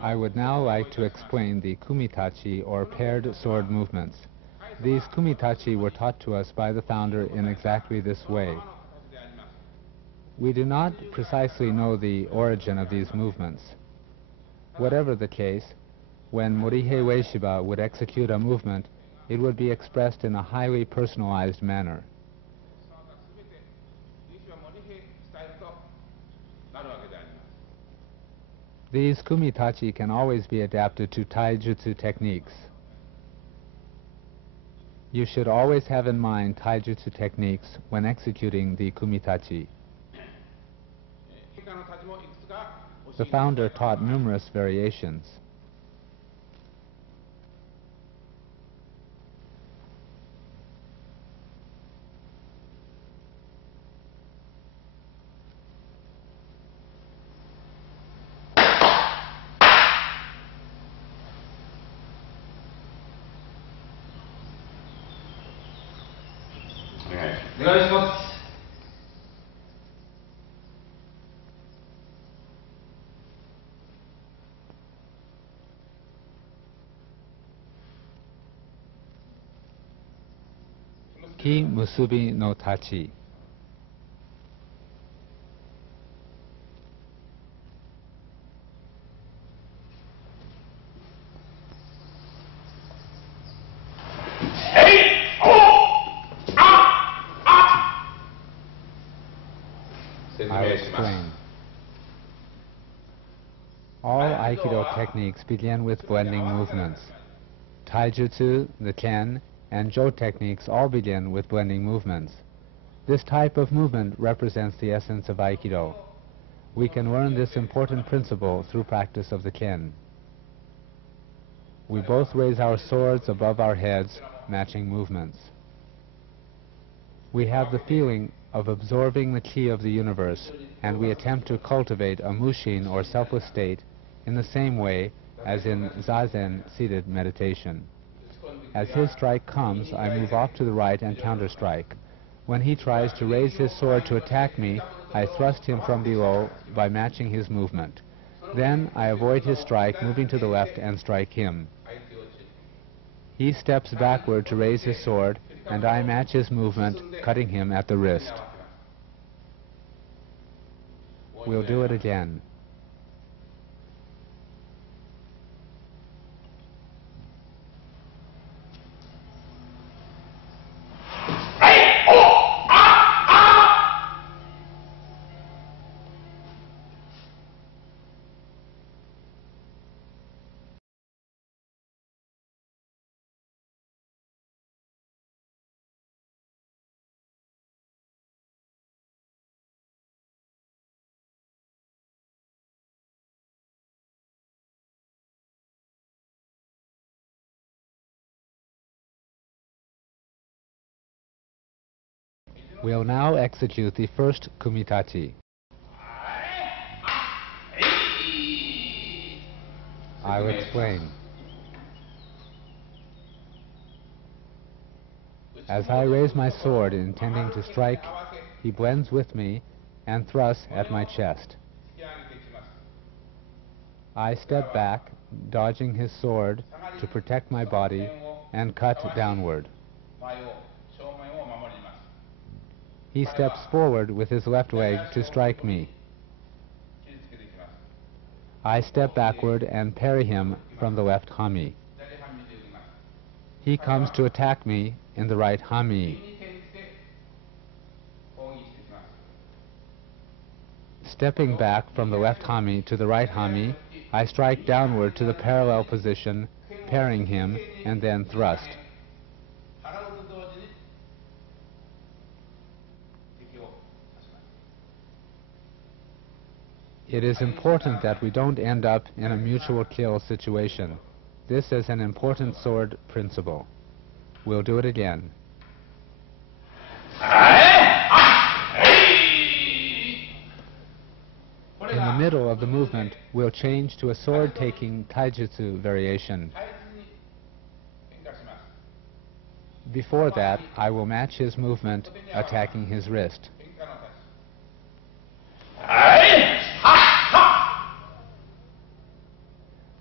I would now like to explain the kumitachi, or paired sword movements. These kumitachi were taught to us by the founder in exactly this way. We do not precisely know the origin of these movements. Whatever the case, when Morihei Ueshiba would execute a movement, it would be expressed in a highly personalized manner. These kumitachi can always be adapted to taijutsu techniques. You should always have in mind taijutsu techniques when executing the kumitachi. The founder taught numerous variations. Ki musubi no tachi. I'll explain. All Aikido techniques begin with blending movements. Taijutsu, the Ken, and Jo techniques all begin with blending movements. This type of movement represents the essence of Aikido. We can learn this important principle through practice of the Ken. We both raise our swords above our heads, matching movements. We have the feeling of absorbing the ki of the universe, and we attempt to cultivate a mushin, or selfless state, in the same way as in zazen, seated meditation. As his strike comes, I move off to the right and counter-strike. When he tries to raise his sword to attack me, I thrust him from below by matching his movement. Then I avoid his strike, moving to the left, and strike him. He steps backward to raise his sword, and I match his movement, cutting him at the wrist. We'll do it again. We'll now execute the first kumitachi. I'll explain. As I raise my sword intending to strike, he blends with me and thrusts at my chest. I step back, dodging his sword to protect my body, and cut downward. He steps forward with his left leg to strike me. I step backward and parry him from the left hami. He comes to attack me in the right hami. Stepping back from the left hami to the right hami, I strike downward to the parallel position, parrying him, and then thrust. It is important that we don't end up in a mutual kill situation. This is an important sword principle. We'll do it again. In the middle of the movement, we'll change to a sword-taking taijutsu variation. Before that, I will match his movement, attacking his wrist.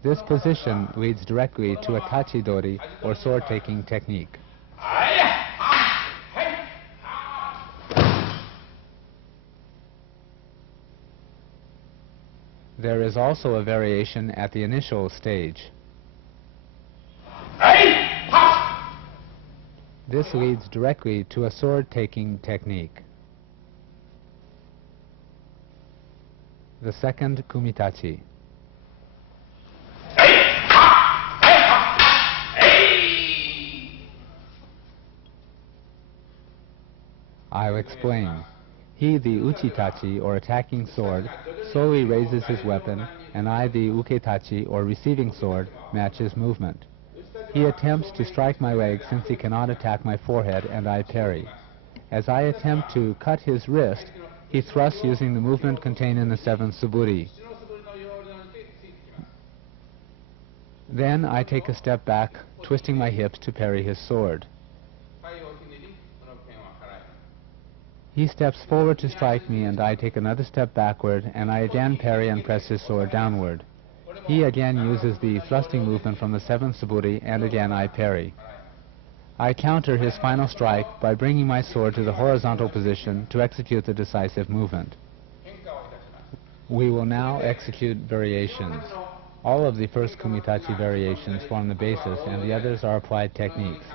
This position leads directly to a tachidori, or sword-taking technique. There is also a variation at the initial stage. This leads directly to a sword-taking technique. The second kumitachi. I'll explain. He, the uchitachi, or attacking sword, slowly raises his weapon, and I, the uketachi, or receiving sword, match his movement. He attempts to strike my leg since he cannot attack my forehead, and I parry. As I attempt to cut his wrist, he thrusts using the movement contained in the 7th suburi. Then I take a step back, twisting my hips to parry his sword. He steps forward to strike me, and I take another step backward, and I again parry and press his sword downward. He again uses the thrusting movement from the 7th suburi, and again I parry. I counter his final strike by bringing my sword to the horizontal position to execute the decisive movement. We will now execute variations. All of the first kumitachi variations form the basis, and the others are applied techniques.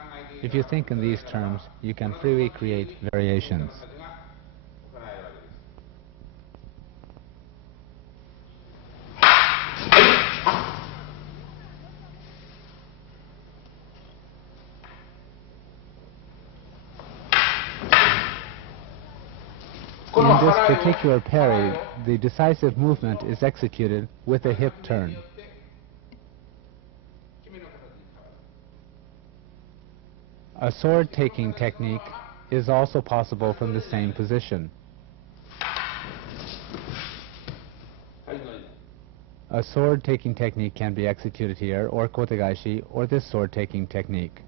If you think in these terms, you can freely create variations. In this particular parry, the decisive movement is executed with a hip turn. A sword-taking technique is also possible from the same position. A sword-taking technique can be executed here, or kotegaishi, or this sword-taking technique.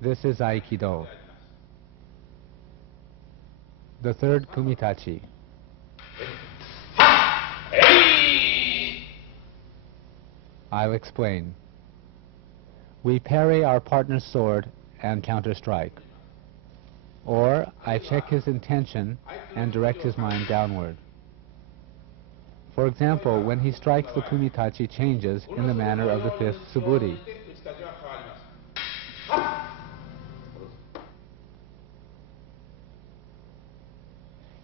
This is Aikido. The third kumitachi. I'll explain. We parry our partner's sword and counter-strike. Or I check his intention and direct his mind downward. For example, when he strikes, the kumitachi changes in the manner of the 5th suburi.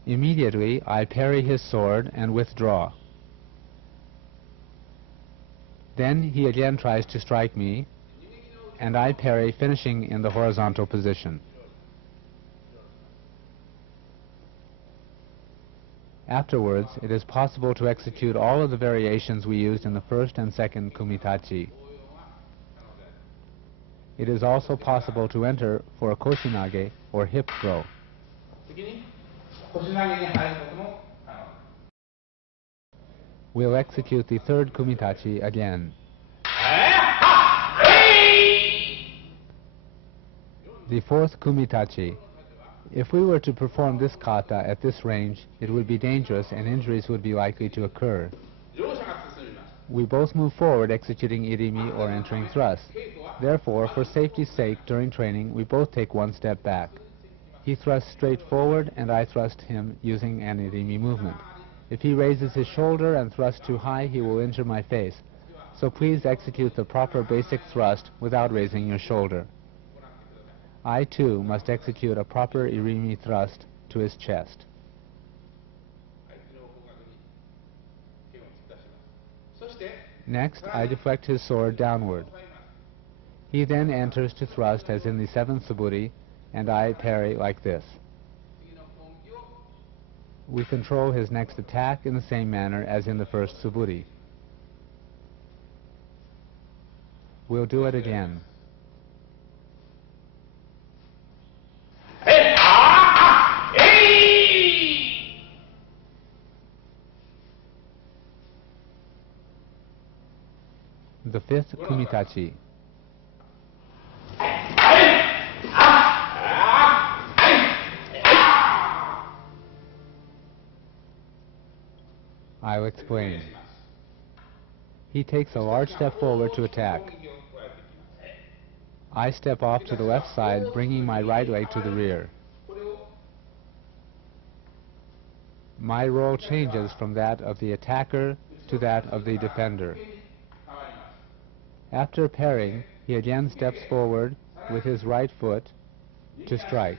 Immediately, I parry his sword and withdraw. Then he again tries to strike me, and I parry, finishing in the horizontal position. Afterwards, it is possible to execute all of the variations we used in the first and second kumitachi. It is also possible to enter for a koshinage, or hip throw. We'll execute the third kumitachi again. The fourth kumitachi. If we were to perform this kata at this range, it would be dangerous and injuries would be likely to occur. We both move forward, executing irimi or entering thrust. Therefore, for safety's sake, during training, we both take one step back. He thrusts straight forward, and I thrust him using an irimi movement. If he raises his shoulder and thrusts too high, he will injure my face. So please execute the proper basic thrust without raising your shoulder. I, too, must execute a proper irimi thrust to his chest. Next, I deflect his sword downward. He then enters to thrust as in the 7th suburi, and I parry like this. We control his next attack in the same manner as in the first suburi. We'll do it again. The fifth kumitachi. I'll explain. He takes a large step forward to attack. I step off to the left side, bringing my right leg to the rear. My role changes from that of the attacker to that of the defender. After parrying, he again steps forward with his right foot to strike.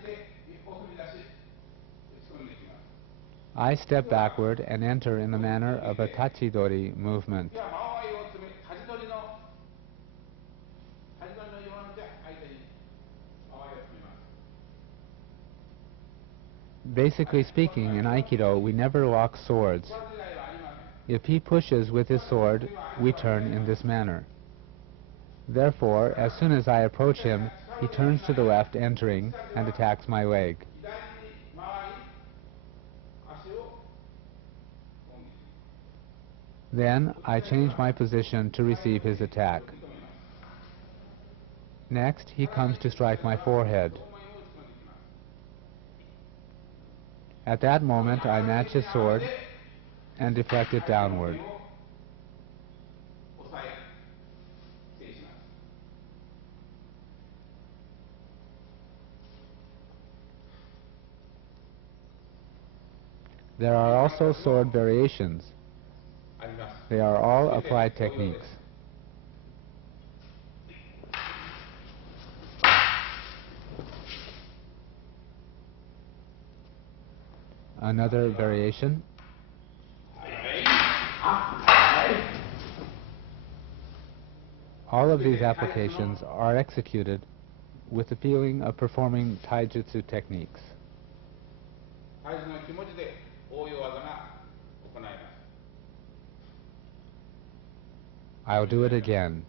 I step backward and enter in the manner of a tachidori movement. Basically speaking, in Aikido, we never lock swords. If he pushes with his sword, we turn in this manner. Therefore, as soon as I approach him, he turns to the left, entering, and attacks my leg. Then, I change my position to receive his attack. Next, he comes to strike my forehead. At that moment, I match his sword and deflect it downward. There are also sword variations. They are all applied techniques. Another variation. All of these applications are executed with the feeling of performing taijutsu techniques. I'll do it again.